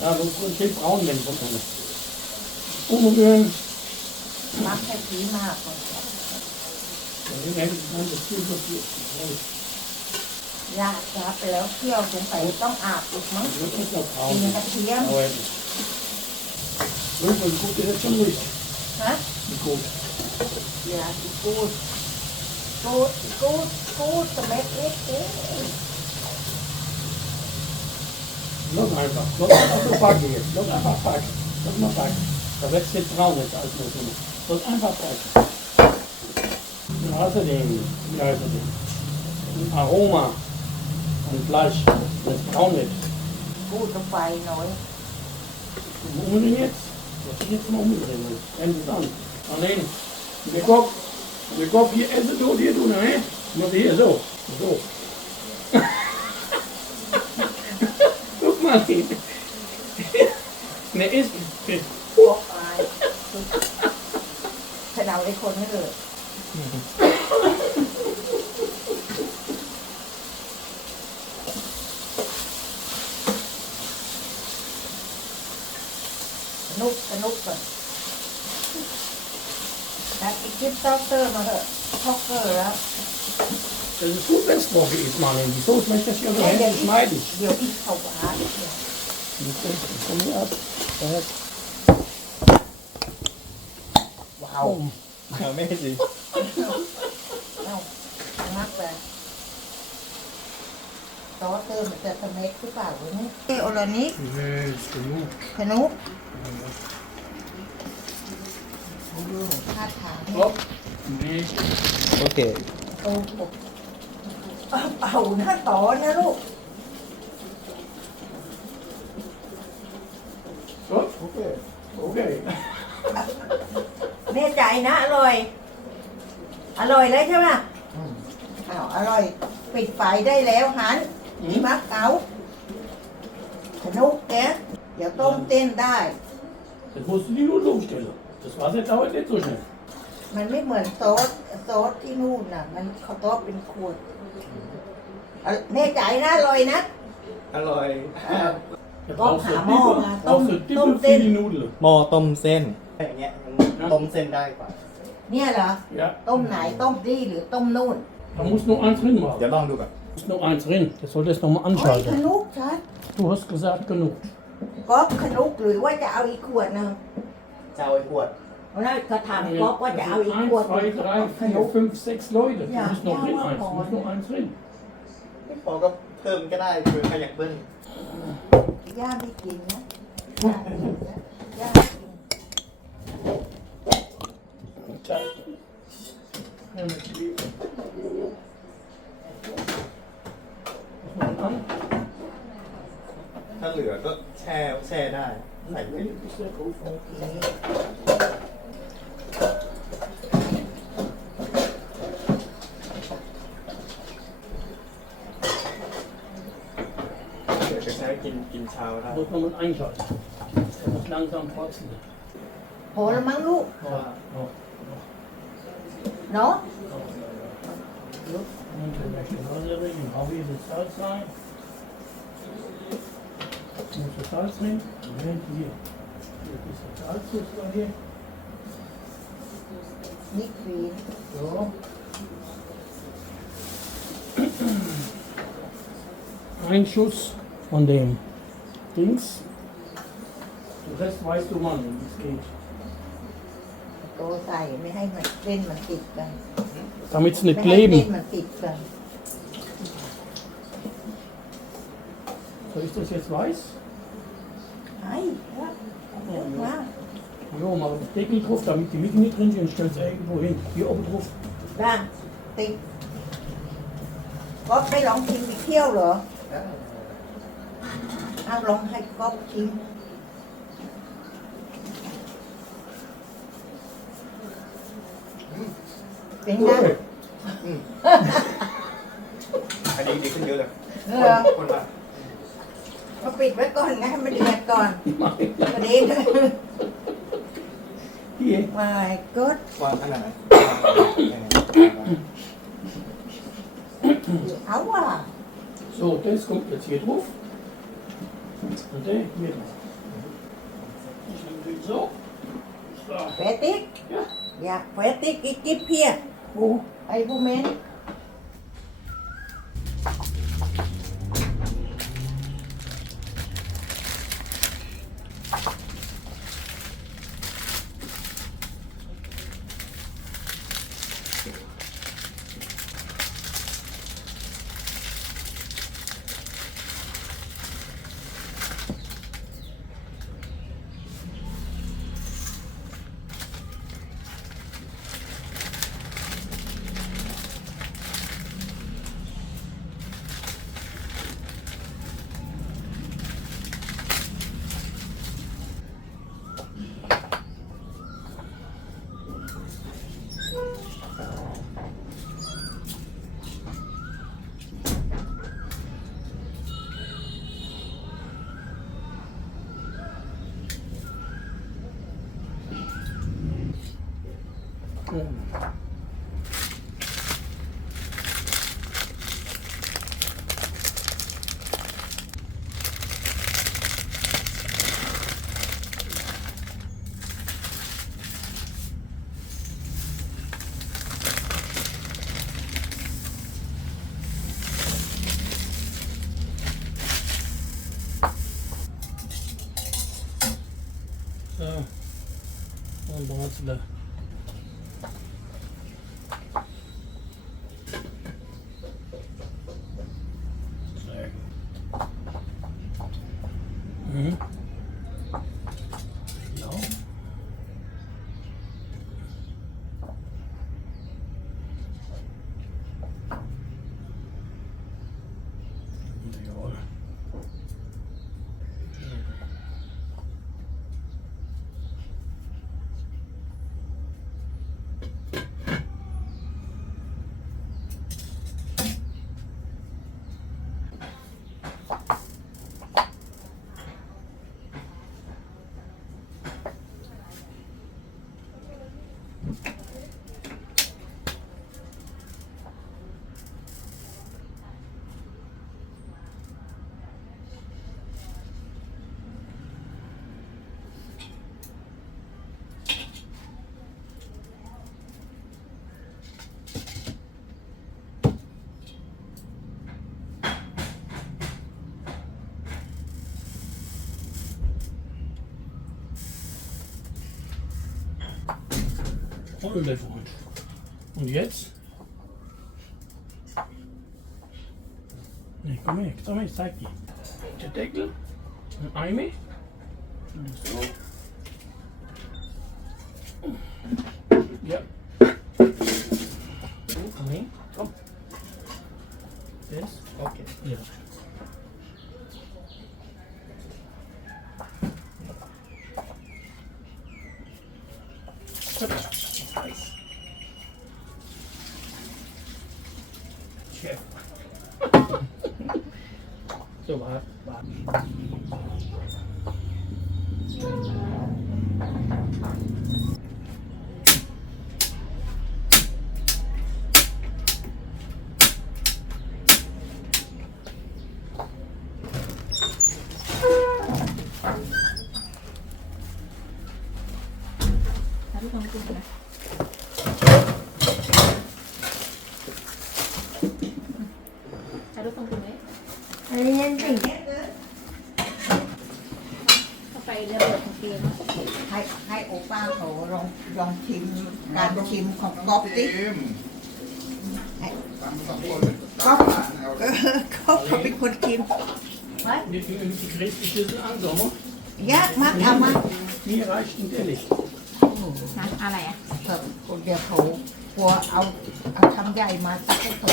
เราผมคิดเอาหนึ่งผมทำไงกูเงินมักแค่ผีมากกว่าไหนมันจะขึ้นก็ขึ้นยากครับไปแล้วเที่ยวสงสัยต้องอาบอีกมั้งกินกระเทียมรู้เป็นกูเป็นช่างมือฮะกูอย่ากูกูกูกูสมัยเล็กๆ Não dava. Não dava para pagar. Não dava para pagar. Não dava para pagar. Talvez central nesse alto. Dat dava para pagar. außerdem, wie Aroma und Fleisch, das braun wird. Gut und fein, oder? Umdrehen jetzt? Was jetzt mal umdrehen will. Kennen Sie es an. Allein. Mit dem Kopf. Mit dem Kopf hier essen, so, die tun, ne? So. So. Guck mal. Ne, ist. พวกไฟขนาดไอ้คนไม่เลย สนุกสนุกก่อนแล้วอีกคลิปซ็อกเกอร์มาเถอะซ็อกเกอร์แล้ว Das ist gut, wenn es Woche ist, Marlene. Wieso? Ich möchte das hier so Hände schneiden. เดี๋ยวอีกเขาหวา You can come up. Yes. Wow. Amazing. Không, mắc về. Có tên là Japanese chứ bảo với nhé. Cái Olonic. Yes, Canuck. Canuck. Okay. Ô, ô. Ẩu nó to nha lúc. ขนุกคาดถาม Stopp. Nee. โอเค โอ้โหเอาเป่าหน้าต่อนะลูก Stopp. Okay. Okay. แน่ใจนะอร่อย อร่อยเลยใช่ไหมอ้าวอร่อย ปิดไฟได้แล้วหันนี่มักเอาขนุกแกเดี๋ยวต้มเต้นได้ Jetzt musst du die Nudeln umstellen. Das Wasser dauert nicht so schnell. มันไม่เหมือนโซสโซสที่นู่นน่ะ มันเขาโต๊ะเป็นขวดเอาแน่ใจนะอร่อยนะ อร่อย Da Komm, brauchst du Hammer, Dippe, mal, brauchst du dumm- Dippe dumm für Sinn. die Nudeln. หม้อต้มเส้นอย่างเงี้ยต้มเส้นได้กว่า เนี่ยเหรอ Ja, ต้มไหนต้มดีหรือต้มนู่น da muss noch eins drin เดี๋ยว machen. ลองดูก่อน Da muss noch eins drin. Das solltest du noch mal โอ้ยข anschalten. นุกชัด Du hast gesagt genug. ก๊อกขนุกหรือว่าจะเอาอีกขวดหนึงจะเอาไอ้ขวดวันนั้นเขาถามก๊อกว่าจะเอาอีก Eins, ขวด zwei, drei, ขนุ vier, ก fünf, sechs Leute. Da Ja, muss noch ja, drin mach eins. Da mal. muss noch eins drin. พี่ปอก็เพิ่มก็ได้คือขยักเบิ้ล ย่าไม่กินนะ กินกินเช้าได้ Muss man mit einschalten. Der muss langsam protzen. พอแล้วมั้งลูก Ja, noch. เนาะ Und dann möchte ich noch reden. Auch hier das Salz rein. Jetzt muss das Salz rein. Moment, hier. Hier ist das Salz jetzt da hier. นี่ครีม So. Ein Schuss von dem Dings. Den Rest weißt du wann, wie es geht. โตใส่ไม่ให้มันเส้นมันติดกัน Damit es ไม่ nicht ให้เส้น kleben. มันติดกัน So ist das jetzt weiß? ไอ้ครับเดี๋ยวมา Jo, mach den Deckel drauf, damit die Mitten nicht drin sind. Stell es irgendwo hin. Hier oben drauf. ด้านติดก๊อฟไม่ลองชิมอีกเที่ยวเหรอเ อาลองให้ก๊อฟชิมเป็นไง Okay. อันนี้ดีขึ้นเยอะเลยเออคนละมาปิดไว้ก่อนไงให้มันเดือดก่อน Mach ich ประเด็น Hier. มาก็วางขนาดไหนเอาว่ะ So, das kommt jetzt hier drauf. Fertig? Ja. Ja, fertig. Ich gebe hier. Wo? Ein Moment. con. 咦 Freund. Und jetzt? Nee, komm her, komm her, ich zeig dir. Der Deckel, ein Eimer. So. Ja. So, komm her, komm. Das? Okay. Ja. 这这完了。Kapag ilabot ng pino. ให้ให้โอป้าเขาลองลองชิมการชิมของก๊อฟดิก๊อฟเออก๊อฟเขาเป็นคนชิม Jetzt nehmen wir die Gräbschüssel an, Sommer. ยากมากเอามา Mir reicht ein Teller. นะอะไรอะเถอะคนเดียวเขากลัวเอาเอาทำใหญ่มาตักให้เขา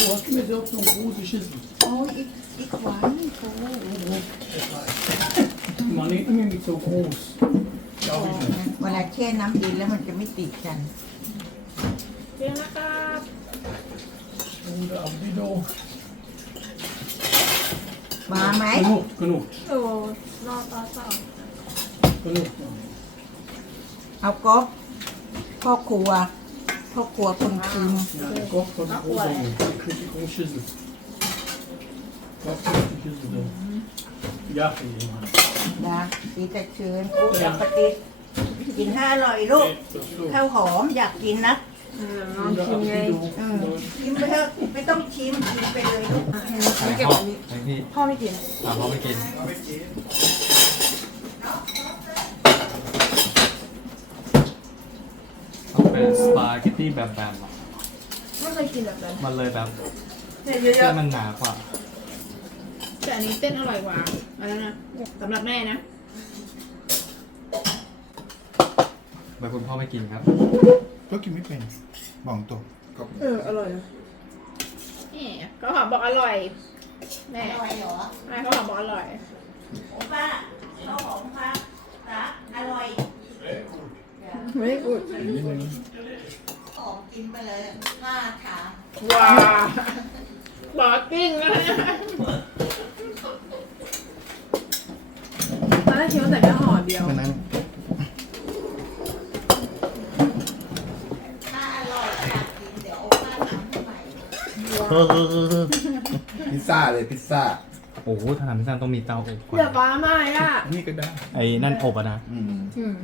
Du hast mir doch so eine große Schüssel. โอ้ยอีกอีกหวานโอ้ Das reicht. Man nicht immer mit so groß. Glaube ich nicht. เวลาแช่น้ำเย็นแล้วมันจะไม่ติดกันเรื่องนะครับ Oder Abdido. มาไหม Genug, genug. โอ้รอต่อต่อ Genug. เอาก๊อฟพ่อครัวพ่อครัวคนชิม Ja, der Koch von der Großonkel. Der kriegt die große Schüssel. Koch kriegt die Schüssel da. Ja, vind je maar. ดาดีแต่เชิญกูอยากปฏิดกินให้อร่อยลูกข้าวหอมอยากกินนะเออลองชิมไงเออชิมไปเถอะไม่ต้องชิมกินไปเลยลูกไม่เก็บอันนี้ไอพี่พ่อไม่กินถามเขาไม่กินต้องเป็นสปาเกตตี้แบบแบบอะไม่เคยกินแบบนั้นมันเลยแบบเนี่ยเยเส้นอะมันหนากว่า แต่อันนี้เต้นอร่อยกว่าอันนั้นนะสำหรับแม่นะใบคุณพ่อไม่กินครับ ก็กินไม่เป็นบอกตรงเอออร่อยนี่ก็หอมบอกอร่อยๆแม่อร่อยเหรอแม่เขาหอมบอกอร่อย โอ้ป้าข้าวหอมค่ะนะอร่อยไม่ได้พูดหอมกินไปเลยห้าถาว้าบอกกิ้งนะ ตอนแรกคิดว่าแต่แค่ห่อเดียว มันนั้นถ้าอร่อยอยากกินเดี๋ยวโอป้าทำให้ใหม่พิซซ่าเลยพิซซ่า โอ้โหถ้าทำพิซซ่าต้องมีเตาอบก่อนเดี๋ยวป้ามาอะ นี่ก็ได้ ไอ้นั่นอบอะนะ อืมอืม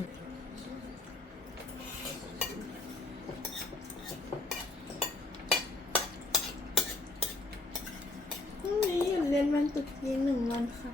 พรุ่งนี้หยุดเรียนวันตรุษจีนหนึ่งวันค่ะ